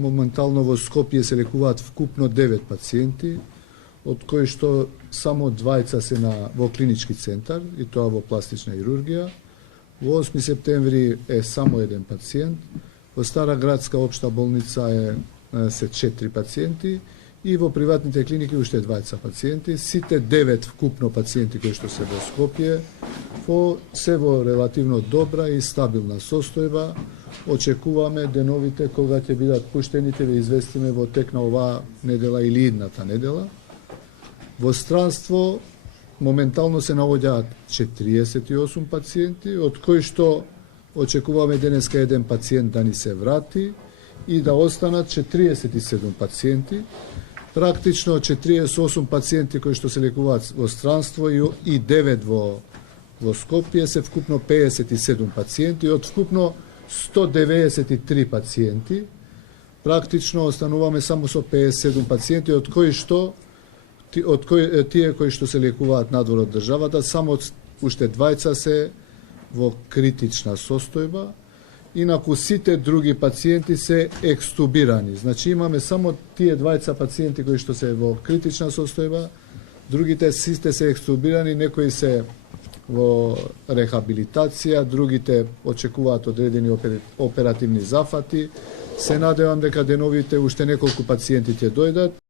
Моментално во Скопје се лекуваат вкупно 9 пациенти, од кои што само 2 се во клинички центар, и тоа во пластична хирургија. Во 8 септември е само 1 пациент, во Стара градска општа болница се 4 пациенти и во приватните клиники уште 2 пациенти. Сите 9 вкупно пациенти кои што се во Скопје се во релативно добра и стабилна состојба. Очекуваме деновите кога ќе бидат пуштени, ќе ве известиме во тек на оваа недела или идната недела. Во странство моментално се наоѓаат 48 пациенти, од кои што очекуваме денеска 1 пациент да ни се врати и да останат 47 пациенти. Практично 48 пациенти кои што се лекуваат во странство и 9 во Скопје се вкупно 57 пациенти, од вкупно 193 пациенти. Практично остануваме само со 57 пациенти, од кои тие кои што се лекуваат надвор од државата, само уште 2 се во критична состојба, инаку сите други пациенти се екстубирани. Значи имаме само тие 2 пациенти кои што се во критична состојба, другите сите се екстубирани, некои се во рехабилитација, другите очекуваат одредени оперативни зафати. Се надевам дека деновите уште неколку пациенти ќе дојдат.